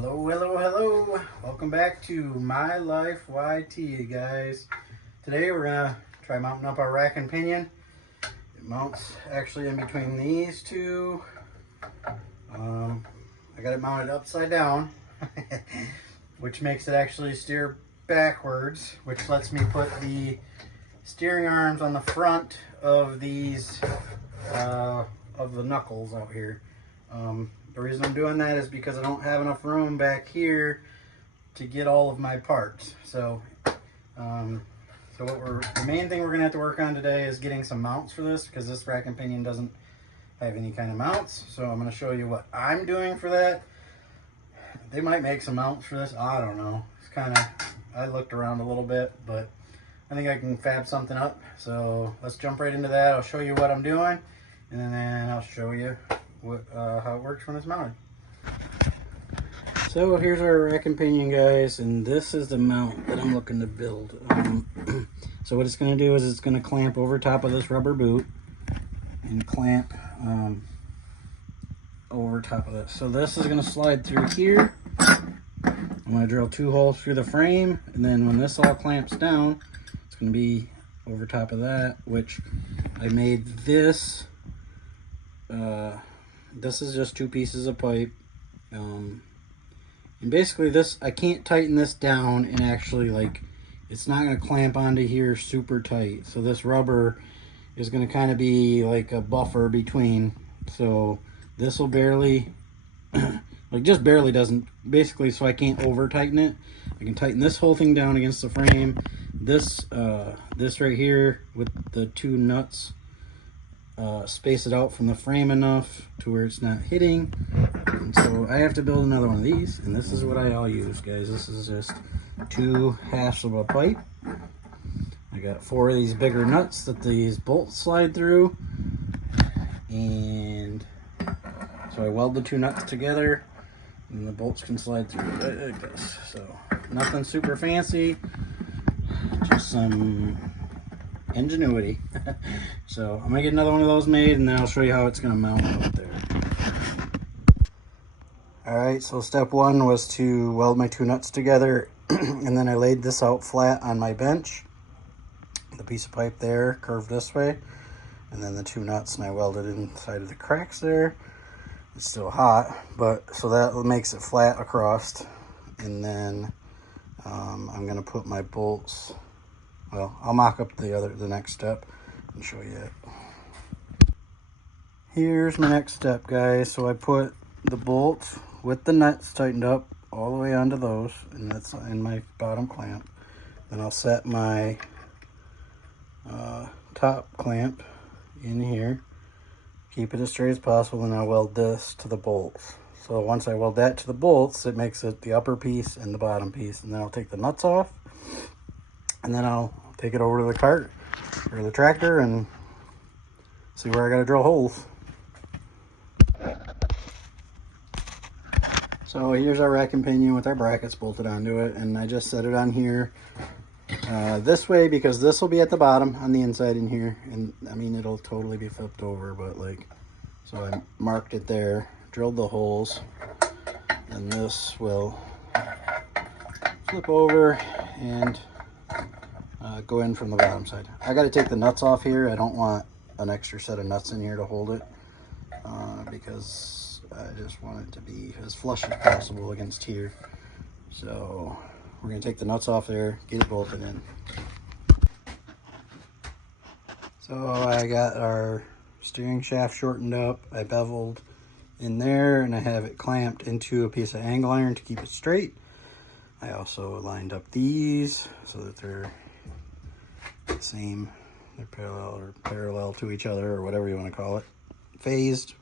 Hello, hello, hello. Welcome back to My Life YT, guys. Today we're going to try mounting up our rack and pinion. It mounts actually in between these two. I got it mounted upside down, which makes it actually steer backwards, which lets me put the steering arms on the front of these, of the knuckles out here. The reason I'm doing that is because I don't have enough room back here to get all of my parts. So, the main thing we're gonna have to work on today is getting some mounts for this, because this rack and pinion doesn't have any kind of mounts. So I'm gonna show you what I'm doing for that. They might make some mounts for this. I don't know. It's I looked around a little bit, but I think I can fab something up. So let's jump right into that. I'll show you what I'm doing, and then I'll show you how it works when it's mounted. So here's our rack and pinion, guys, and this is the mount that I'm looking to build. So what it's going to do is it's going to clamp over top of this rubber boot and clamp over top of this. So this is going to slide through here. I'm going to drill 2 holes through the frame, and then when this all clamps down, it's going to be over top of that, which I made this. This is just 2 pieces of pipe, and basically this, I can't tighten this down and actually, like, it's not going to clamp onto here super tight. So this rubber is going to kind of be like a buffer between. So this will barely, like just barely doesn't, basically, so I can't over tighten it. I can tighten this whole thing down against the frame. This right here with the 2 nuts, space it out from the frame enough to where it's not hitting. And so I have to build another one of these, and this is what I all use, guys. This is just 2 halves of a pipe. I got 4 of these bigger nuts that these bolts slide through, and so I weld the 2 nuts together and the bolts can slide through like this. So nothing super fancy, just some ingenuity. So I'm gonna get another one of those made, and then I'll show you how it's gonna mount up there. Alright, so step 1 was to weld my 2 nuts together, and then I laid this out flat on my bench. The piece of pipe there curved this way, and then the 2 nuts, and I welded inside of the cracks there. It's still hot, but so that makes it flat across. And then I'm gonna put my bolts. Well, I'll mock up the next step and show you it. Here's my next step, guys. So I put the bolts with the nuts tightened up all the way onto those, and that's in my bottom clamp. Then I'll set my top clamp in here, keep it as straight as possible, and I'll weld this to the bolts. So once I weld that to the bolts, it makes it the upper piece and the bottom piece. And then I'll take the nuts off, and then I'll take it over to the cart or the tractor and see where I gotta drill holes. So here's our rack and pinion with our brackets bolted onto it, and I just set it on here this way because this will be at the bottom on the inside in here, and I mean it'll totally be flipped over, but like, so I marked it there, drilled the holes, and this will flip over and go in from the bottom side. I got to take the nuts off here. I don't want an extra set of nuts in here to hold it, because I just want it to be as flush as possible against here. So we're going to take the nuts off there, get it bolted in. So I got our steering shaft shortened up. I beveled in there, and I have it clamped into a piece of angle iron to keep it straight. I also lined up these so that they're the same, they're parallel to each other, or whatever you want to call it, phased.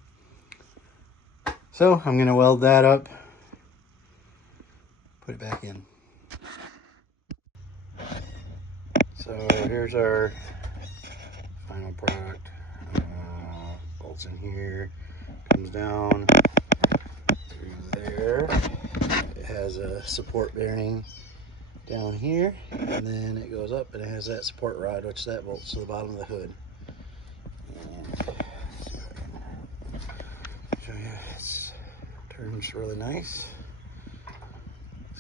So I'm going to weld that up, put it back in. So here's our final product. Bolts in here, comes down through there. It has a support bearing down here, and then it goes up and it has that support rod, which that bolts to the bottom of the hood. And show you, it turns really nice.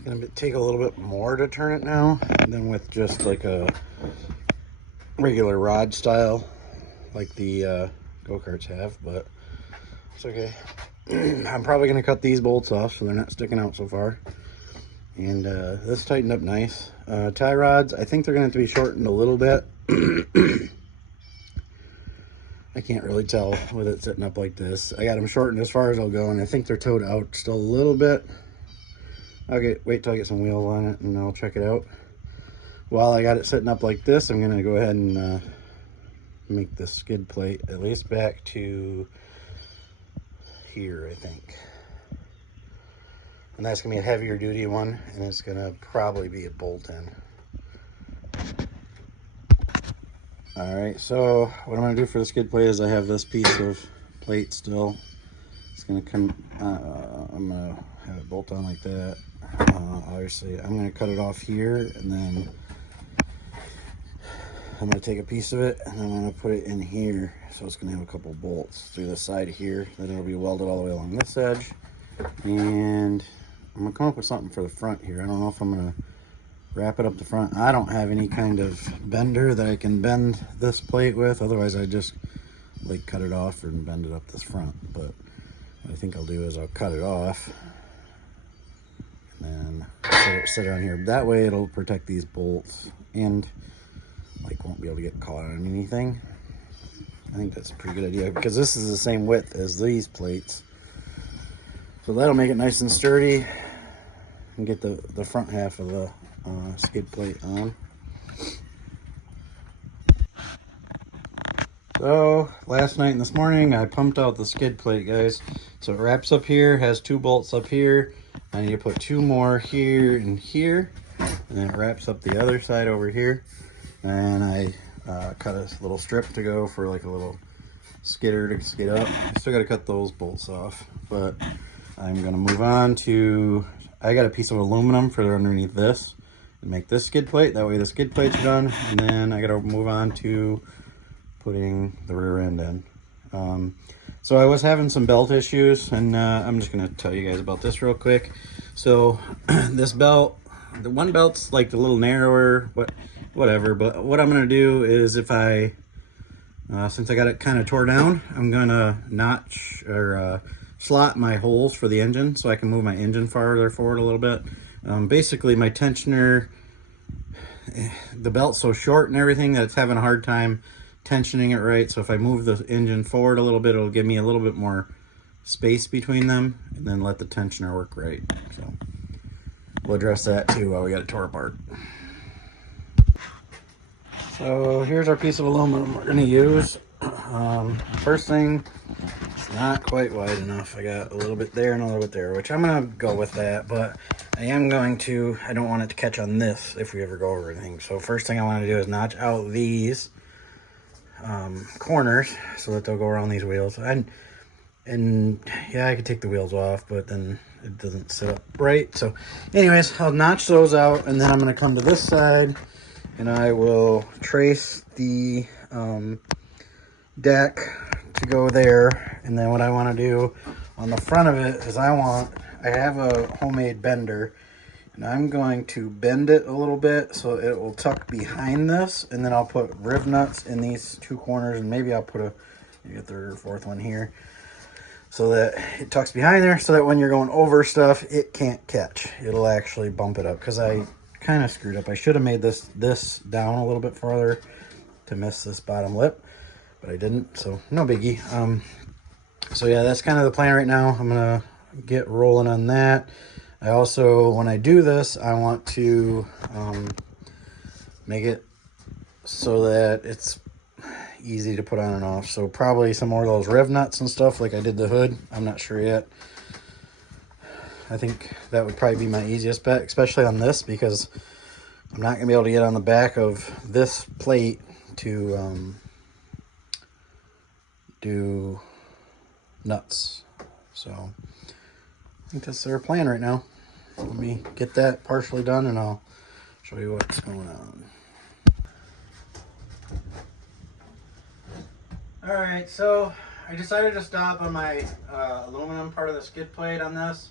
gonna take a little bit more to turn it now than with just like a regular rod style like the go-karts have, but it's okay. I'm probably gonna cut these bolts off so they're not sticking out so far. And this tightened up nice. Tie rods, I think they're gonna have to be shortened a little bit. I can't really tell with it sitting up like this. I got them shortened as far as I'll go, and I think they're towed out still a little bit. Okay, wait till I get some wheels on it and I'll check it out. While I got it sitting up like this, I'm gonna go ahead and make the skid plate at least back to here, I think. And that's gonna be a heavier duty one, and it's gonna probably be a bolt-in. All right, so what I'm gonna do for the skid plate is I have this piece of plate still. It's gonna come, I'm gonna have it bolt on like that. Obviously, I'm gonna cut it off here, and then I'm gonna take a piece of it and I'm gonna put it in here. So it's gonna have a couple bolts through the side here. Then it'll be welded all the way along this edge. And I'm gonna come up with something for the front here. I don't know if I'm gonna wrap it up the front. I don't have any kind of bender that I can bend this plate with. Otherwise I just like cut it off and bend it up this front. But what I think I'll do is I'll cut it off and then sit it on here. That way it'll protect these bolts and like won't be able to get caught on anything. I think that's a pretty good idea because this is the same width as these plates. So that'll make it nice and sturdy and get the front half of the skid plate on. So last night and this morning I pumped out the skid plate, guys. So it wraps up here, has 2 bolts up here. I need to put 2 more here and here, and then it wraps up the other side over here. And I cut a little strip to go for like a little skidder to skid up. I still got to cut those bolts off, but I'm gonna move on to, I got a piece of aluminum for underneath this and make this skid plate. That way the skid plate's done, and then I gotta move on to putting the rear end in. So I was having some belt issues, and I'm just gonna tell you guys about this real quick. So this belt, the one belt's like a little narrower, whatever, but what I'm gonna do is if I, since I got it kind of tore down, I'm gonna notch or slot my holes for the engine so I can move my engine farther forward a little bit. Basically my tensioner, the belt's so short and everything that it's having a hard time tensioning it right. So if I move the engine forward a little bit, it'll give me a little bit more space between them, and then let the tensioner work right. So we'll address that too while we got it tore apart. So here's our piece of aluminum we're gonna use. First thing, it's not quite wide enough. I got a little bit there and a little bit there, which I'm gonna go with that, but I don't want it to catch on this if we ever go over anything. So first thing I wanna do is notch out these corners so that they'll go around these wheels. And yeah, I could take the wheels off, but then it doesn't sit up right. So anyways, I'll notch those out, and then I'm gonna come to this side and I will trace the deck to go there. And then what I want to do on the front of it is I have a homemade bender, and I'm going to bend it a little bit so it will tuck behind this, and then I'll put rib nuts in these 2 corners, and maybe I'll put maybe a 3rd or 4th one here so that it tucks behind there, so that when you're going over stuff it can't catch. It'll actually bump it up, because I kind of screwed up. I should have made this down a little bit farther to miss this bottom lip, but I didn't, so no biggie. So yeah, that's kind of the plan right now. I'm gonna get rolling on that. I also, when I do this, I want to make it so that it's easy to put on and off. So probably some more of those rev nuts and stuff like I did the hood. I'm not sure yet. I think that would probably be my easiest bet, especially on this, because I'm not gonna be able to get on the back of this plate to do nuts. So I think that's their plan right now. Let me get that partially done and I'll show you what's going on. All right, so I decided to stop on my aluminum part of the skid plate on this.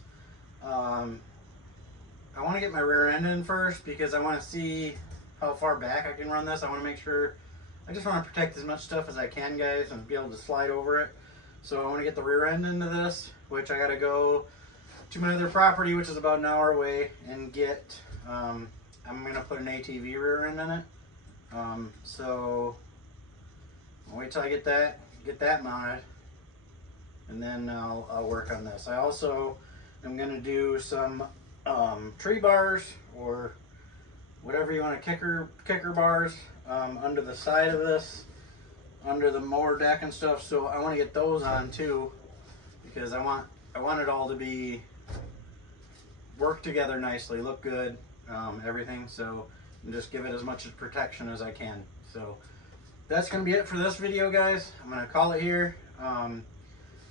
I want to get my rear end in first because I want to see how far back I can run this. I want to make sure, I just want to protect as much stuff as I can, guys, and be able to slide over it. So I want to get the rear end into this, which I got to go to my other property, which is about an hour away, and get, I'm going to put an ATV rear end in it. So I'll wait till I get that mounted, and then I'll work on this. I also am going to do some tree bars, or whatever you want to, kicker bars, under the side of this, under the mower deck and stuff. So I want to get those on too, because I want it all to be work together nicely, look good, everything. So and just give it as much protection as I can. So that's gonna be it for this video, guys. I'm gonna call it here.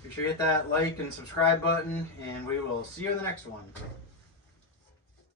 Make sure you hit that like and subscribe button, and we will see you in the next one.